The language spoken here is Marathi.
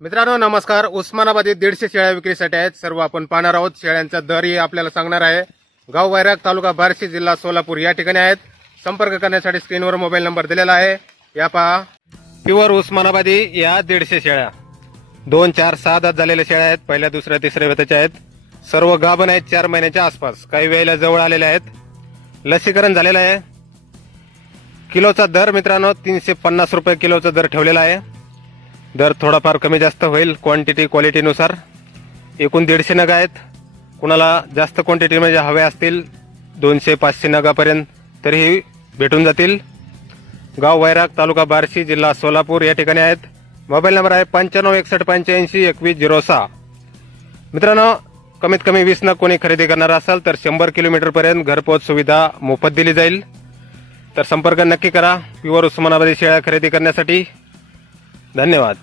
मित्रांनो नमस्कार. उस्मानाबादी दीडशे शेळ्या विक्रीसाठी आहेत. सर्व आपण पाहणार आहोत. शेळ्यांचा दरही आपल्याला सांगणार आहे. गाव वैराग तालुका बार्शी जिल्हा सोलापूर या ठिकाणी आहेत. संपर्क करण्यासाठी स्क्रीनवर मोबाईल नंबर दिलेला आहे. या पहा. प्युअर उस्मानाबादी या दीडशे शेळ्या. दोन चार सहा दात झालेल्या शेळ्या आहेत. पहिल्या दुसऱ्या तिसऱ्या वेताच्या आहेत. सर्व गाभण आहेत चार महिन्याच्या आसपास. काही वेळेला जवळ आलेल्या आहेत. लसीकरण झालेलं आहे. किलोचा दर मित्रांनो तीनशे पन्नास रुपये किलोचा दर ठेवलेला आहे. दर थोडाफार कमी जास्त होईल क्वांटिटी क्वालिटीनुसार एकूण दीडशे नगा आहेत. कुणाला जास्त क्वांटिटीमध्ये म्हणजे हवे असतील दोनशे पाचशे नगापर्यंत तरीही भेटून जातील. गाव वैराग तालुका बार्शी जिल्हा सोलापूर या ठिकाणी आहेत. मोबाईल नंबर आहे पंच्याण्णव एकसष्ट पंच्याऐंशी एकवीस झिरो सहा. मित्रांनो कमीत कमी वीस नग कोणी खरेदी करणार असाल तर शंभर किलोमीटरपर्यंत घरपोच सुविधा मोफत दिली जाईल. तर संपर्क नक्की करा प्युअर उस्मानाबादी शेळ्या खरेदी करण्यासाठी. धन्यवाद.